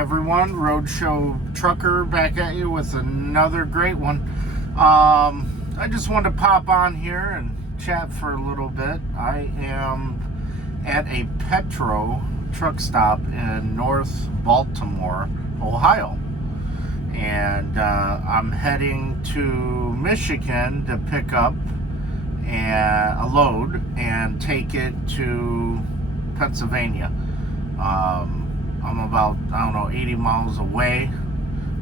everyone, Roadshow Trucker back at you with another great one. I just wanted to pop on here and chat for a little bit. I am at a Petro truck stop in North Baltimore, Ohio, and I'm heading to Michigan to pick up a load and take it to Pennsylvania. I'm about, 80 miles away.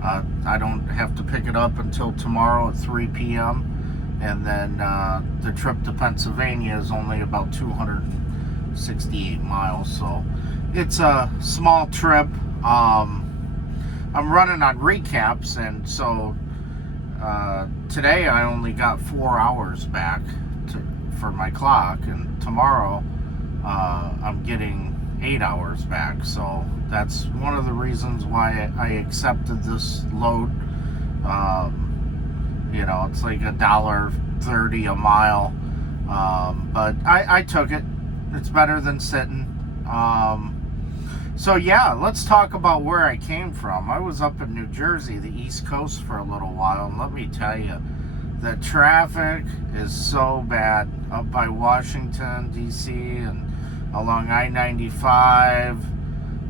I don't have to pick it up until tomorrow at 3 p.m. And then the trip to Pennsylvania is only about 268 miles. So it's a small trip. I'm running on recaps, and so today I only got 4 hours back for my clock, and tomorrow I'm getting 8 hours back. So that's one of the reasons why I accepted this load. It's like $1.30 a mile, but I took it. It's better than sitting. So yeah, let's talk about where I came from. I was up in New Jersey, the East Coast, for a little while, and let me tell you, the traffic is so bad up by Washington, D.C., and along I-95.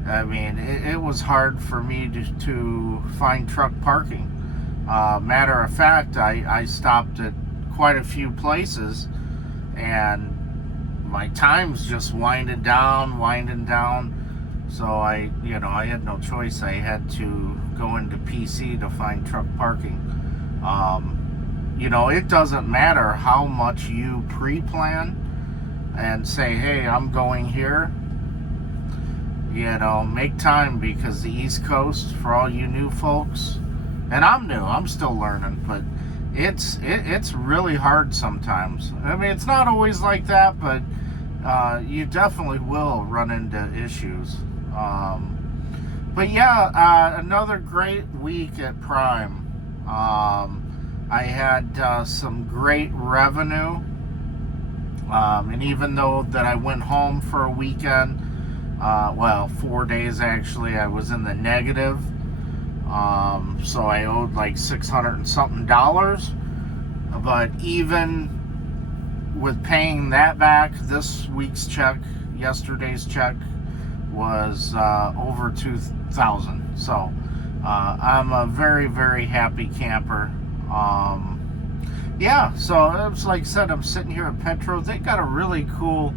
I mean, it was hard for me to find truck parking. Matter of fact, I stopped at quite a few places, and my time's just winding down. So I had no choice. I had to go into PC to find truck parking. It doesn't matter how much you pre-plan and say, hey, I'm going here. Make time, because the East Coast, for all you new folks, and I'm new, I'm still learning, but it's really hard sometimes. I mean, it's not always like that, but you definitely will run into issues. But yeah, another great week at Prime. I had some great revenue. And even though that I went home for a weekend, 4 days actually, I was in the negative. So I owed like $600 and something. But even with paying that back, this week's check, yesterday's check, was over $2,000. So I'm a very, very happy camper. Yeah, so it's like I said, I'm sitting here at Petro. They got a really cool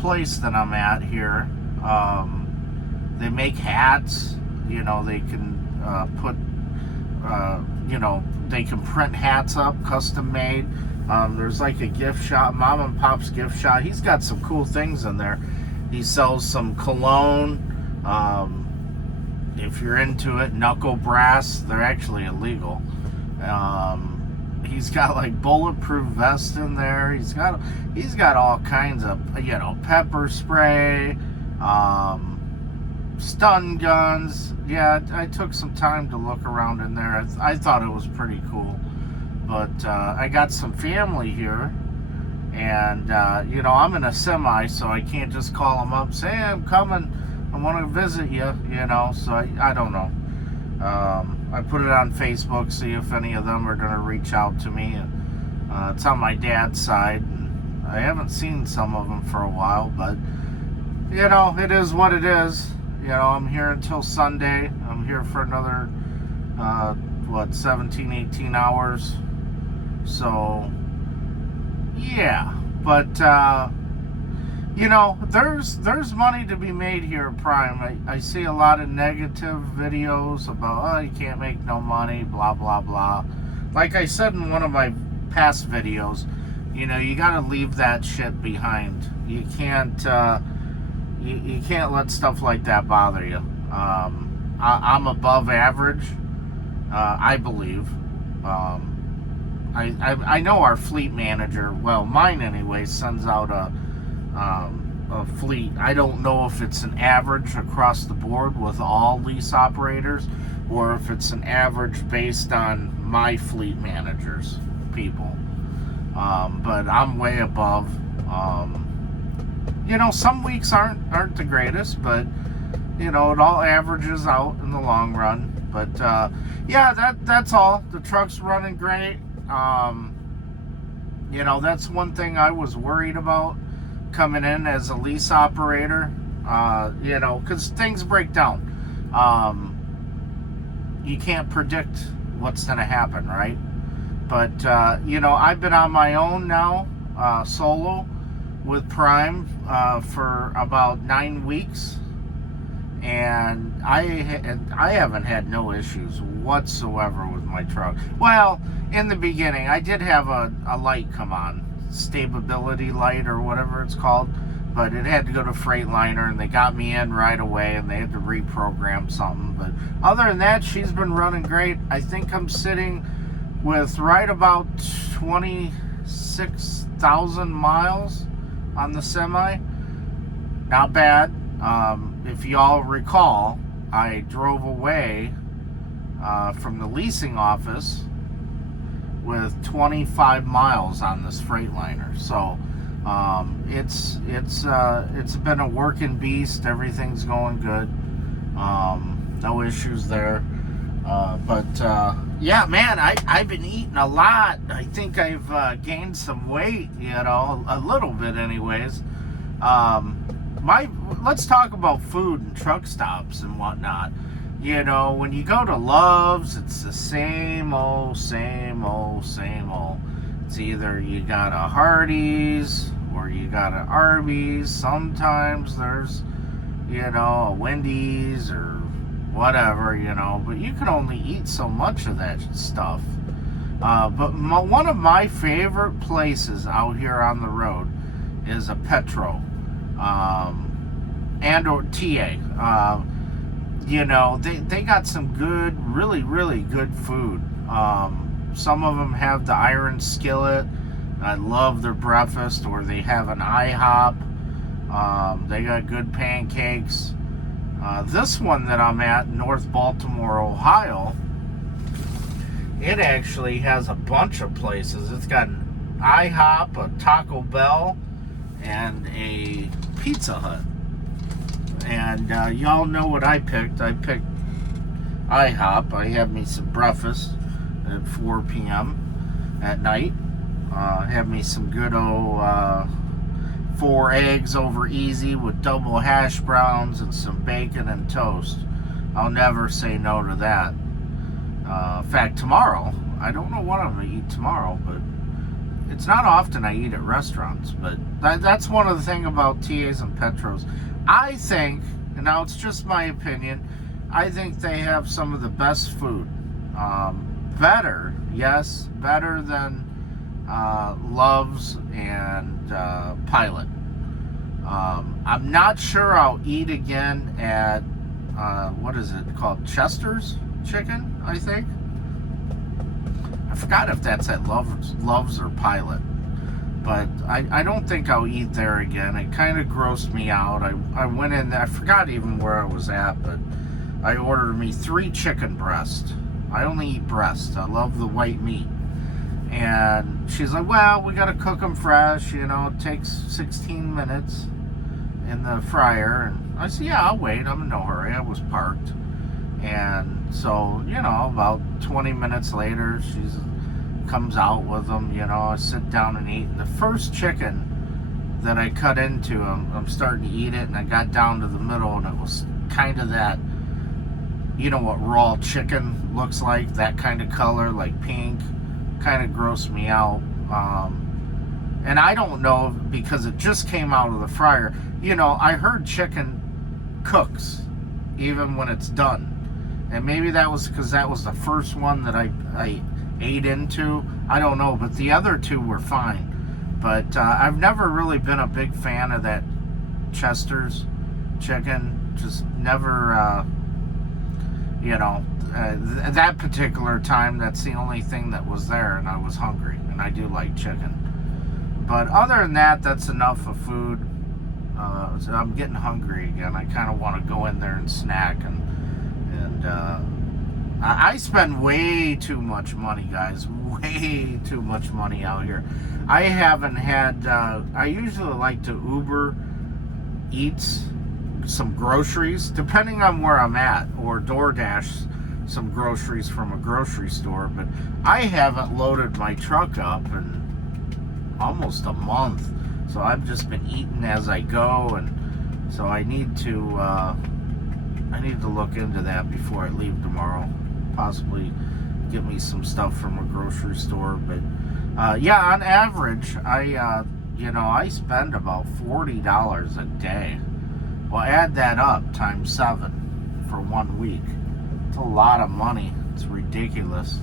place that I'm at here. They make hats. They can they can print hats up, custom made. There's like a gift shop, Mom and Pop's gift shop. He's got some cool things in there. He sells some cologne. If you're into it, knuckle brass. They're actually illegal. He's got like bulletproof vests in there. He's got all kinds of pepper spray, stun guns. Yeah, I took some time to look around in there. I thought it was pretty cool. But I got some family here, and I'm in a semi, so I can't just call them up, say, hey, I'm coming, I want to visit you. So I don't know. I put it on Facebook, see if any of them are going to reach out to me. It's on my dad's side, and I haven't seen some of them for a while, but it is what it is. I'm here until Sunday. I'm here for another 17, 18 hours. So yeah, but there's money to be made here at Prime. I see a lot of negative videos about, you can't make no money, blah, blah, blah. Like I said in one of my past videos, you got to leave that shit behind. You can't, you can't let stuff like that bother you. I'm above average, I believe. I know our fleet manager, well, mine anyway, sends out a fleet. I don't know if it's an average across the board with all lease operators, or if it's an average based on my fleet managers, people. But I'm way above. Some weeks aren't the greatest, but you know, it all averages out in the long run. But yeah, that's all. The truck's running great. You know, that's one thing I was worried about coming in as a lease operator. You know, because things break down. You can't predict what's going to happen, right? But you know, I've been on my own now, solo with Prime for about 9 weeks, and I haven't had no issues whatsoever with my truck. Well, in the beginning, I did have a light come on, stability light or whatever it's called, but it had to go to Freightliner, and they got me in right away, and they had to reprogram something. But other than that, she's been running great. I think I'm sitting with right about 26,000 miles on the semi. Not bad. If y'all recall, I drove away from the leasing office with 25 miles on this Freightliner. So it's been a working beast. Everything's going good. No issues there. But yeah, man, I've been eating a lot. I think I've gained some weight, you know, a little bit anyways. Let's talk about food and truck stops and whatnot. You know, when you go to Love's, it's the same old. It's either you got a Hardee's or you got an Arby's. Sometimes there's, you know, a Wendy's or whatever, you know, but you can only eat so much of that stuff. But one of my favorite places out here on the road is a Petro and or TA. You know, they got some good, really good food. Some of them have the iron skillet. I love their breakfast. Or they have an IHOP. They got good pancakes. This one that I'm at, North Baltimore, Ohio, it actually has a bunch of places. It's got an IHOP, a Taco Bell, and a Pizza Hut. And y'all know what I picked. I picked IHOP. I had me some breakfast at 4 p.m. at night. Had me some good old 4 eggs over easy with double hash browns and some bacon and toast. I'll never say no to that. In fact, tomorrow, I don't know what I'm going to eat tomorrow, but it's not often I eat at restaurants. But that's one of the things about TAs and Petros. I think, and now it's just my opinion, I think they have some of the best food. Better, yes, better than Love's and Pilot. I'm not sure I'll eat again at what is it called? Chester's Chicken, I think. I forgot if that's at Love's or Pilot, but I don't think I'll eat there again. It kind of grossed me out. I went in there, I forgot even where I was at, but I ordered me 3 chicken breasts. I only eat breast. I love the white meat. And she's like, well, we got to cook them fresh. You know, it takes 16 minutes in the fryer. And I said, yeah, I'll wait. I'm in no hurry. I was parked. And so, you know, about 20 minutes later, she comes out with them. You know, I sit down and eat. And the first chicken that I cut into, I'm starting to eat it. And I got down to the middle, and it was kind of that, you know what raw chicken looks like? That kind of color, like pink. Kind of grossed me out. And I don't know, because it just came out of the fryer. You know, I heard chicken cooks even when it's done. And maybe that was because that was the first one that I ate into. I don't know, but the other 2 were fine. But I've never really been a big fan of that Chester's chicken. Just never, you know, that particular time, that's the only thing that was there, and I was hungry, and I do like chicken. But other than that, that's enough of food. So I'm getting hungry again. I kind of want to go in there and snack, and I spend way too much money, guys. Way too much money out here. I haven't had. I usually like to Uber Eats, some groceries, depending on where I'm at, or DoorDash some groceries from a grocery store. But I haven't loaded my truck up in almost a month, so I've just been eating as I go, and so I need to look into that before I leave tomorrow. Possibly get me some stuff from a grocery store. But yeah, on average, I spend about $40 a day. Well, add that up times 7 for 1 week. It's a lot of money. It's ridiculous.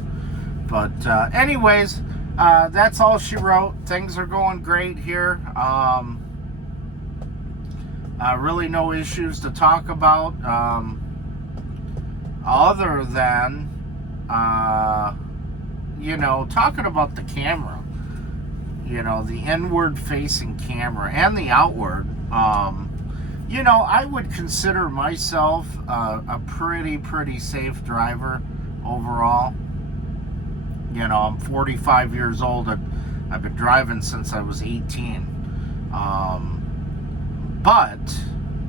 But anyways, that's all she wrote. Things are going great here. Really no issues to talk about, other than talking about the camera. The inward facing camera and the outward. I would consider myself a pretty safe driver overall. I'm 45 years old. I've been driving since I was 18. But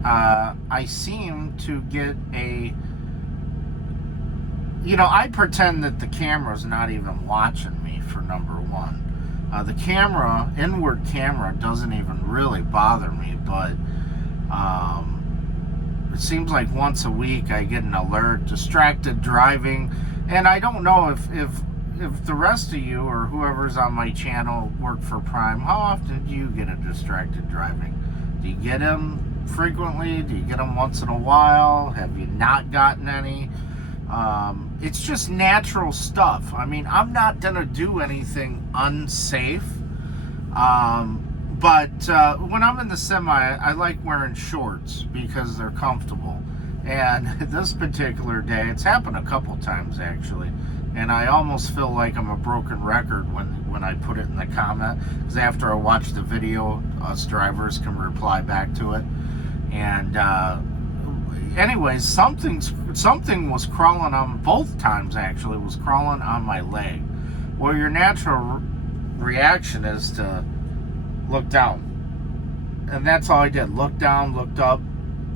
I seem to get I pretend that the camera's not even watching me, for number one. The inward camera doesn't even really bother me, but it seems like once a week I get an alert, distracted driving, and I don't know if the rest of you or whoever's on my channel work for Prime. How often do you get a distracted driving? Do you get them frequently? Do you get them once in a while? Have you not gotten any? It's just natural stuff. I mean, I'm not gonna do anything unsafe. But when I'm in the semi, I like wearing shorts because they're comfortable. And this particular day, it's happened a couple times actually, and I almost feel like I'm a broken record when I put it in the comment, because after I watch the video, us drivers can reply back to it. And anyways, something was crawling on, both times actually, was crawling on my leg. Well, your natural reaction is to look down, and that's all I did. Look down, looked up,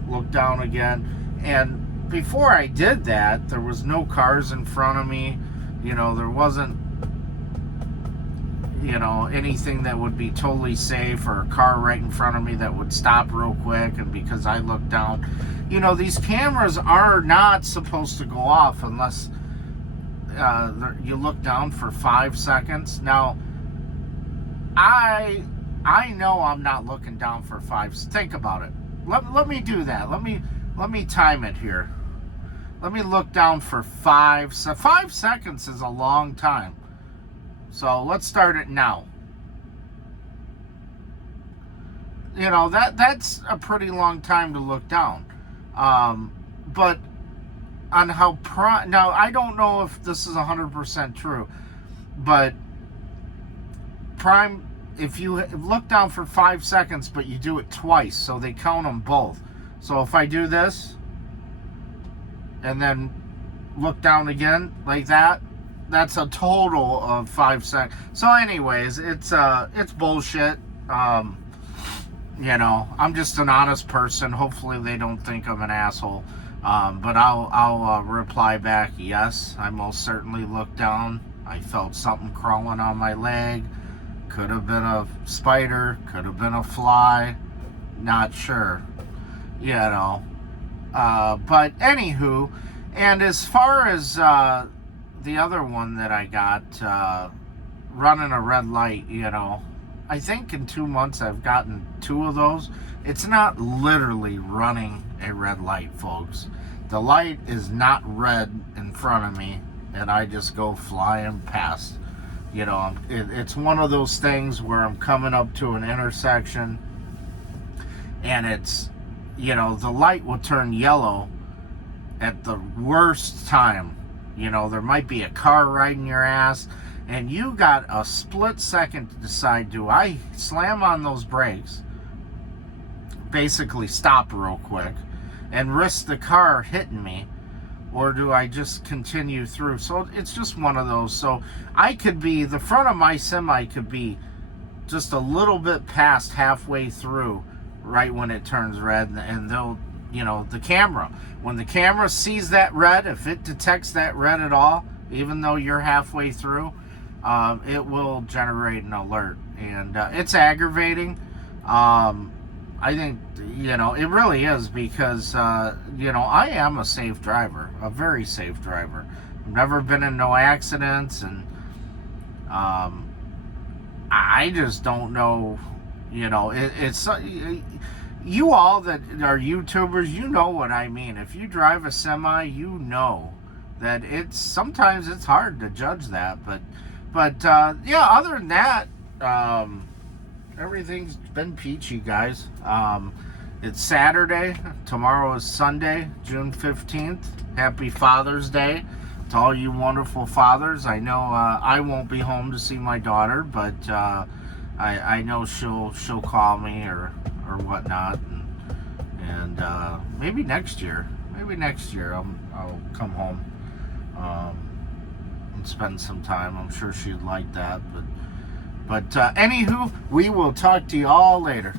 looked down again. And before I did that, there was no cars in front of me. There wasn't anything that would be totally safe, or a car right in front of me that would stop real quick. And because I looked down, these cameras are not supposed to go off unless you look down for 5 seconds. Now, I know I'm not looking down for 5. Think about it. Let me do that. Let me time it here. Let me look down for 5 seconds is a long time. So let's start it now. That's a pretty long time to look down. But on how now, I don't know if this is 100% true, but Prime, if you look down for 5 seconds, but you do it twice, so they count them both. So if I do this and then look down again like that, that's a total of 5 seconds. So anyways, it's bullshit. I'm just an honest person. Hopefully they don't think I'm an asshole. But I'll reply back, yes, I most certainly looked down. I felt something crawling on my leg. Could have been a spider, could have been a fly, not sure. But anywho, and as far as the other one that I got, running a red light, I think in 2 months I've gotten 2 of those. It's not literally running a red light, folks. The light is not red in front of me, and I just go flying past. It's one of those things where I'm coming up to an intersection, and it's, the light will turn yellow at the worst time. There might be a car riding your ass, and you got a split second to decide, do I slam on those brakes, basically stop real quick, and risk the car hitting me, or do I just continue through? So it's just one of those. So the front of my semi could be just a little bit past halfway through right when it turns red, and the camera. When the camera sees that red, if it detects that red at all, even though you're halfway through, it will generate an alert. And it's aggravating. I think, it really is because, I am a safe driver, a very safe driver. I've never been in no accidents, and I just don't know, it's you all that are YouTubers, you know what I mean. If you drive a semi, you know that sometimes it's hard to judge that, but yeah, other than that, everything's been peachy, guys. It's Saturday. Tomorrow is Sunday, June 15th. Happy Father's Day to all you wonderful fathers. I know I won't be home to see my daughter, but I know she'll call me or whatnot, and maybe next year. I'll come home and spend some time. I'm sure she'd like that, but anywho, we will talk to you all later.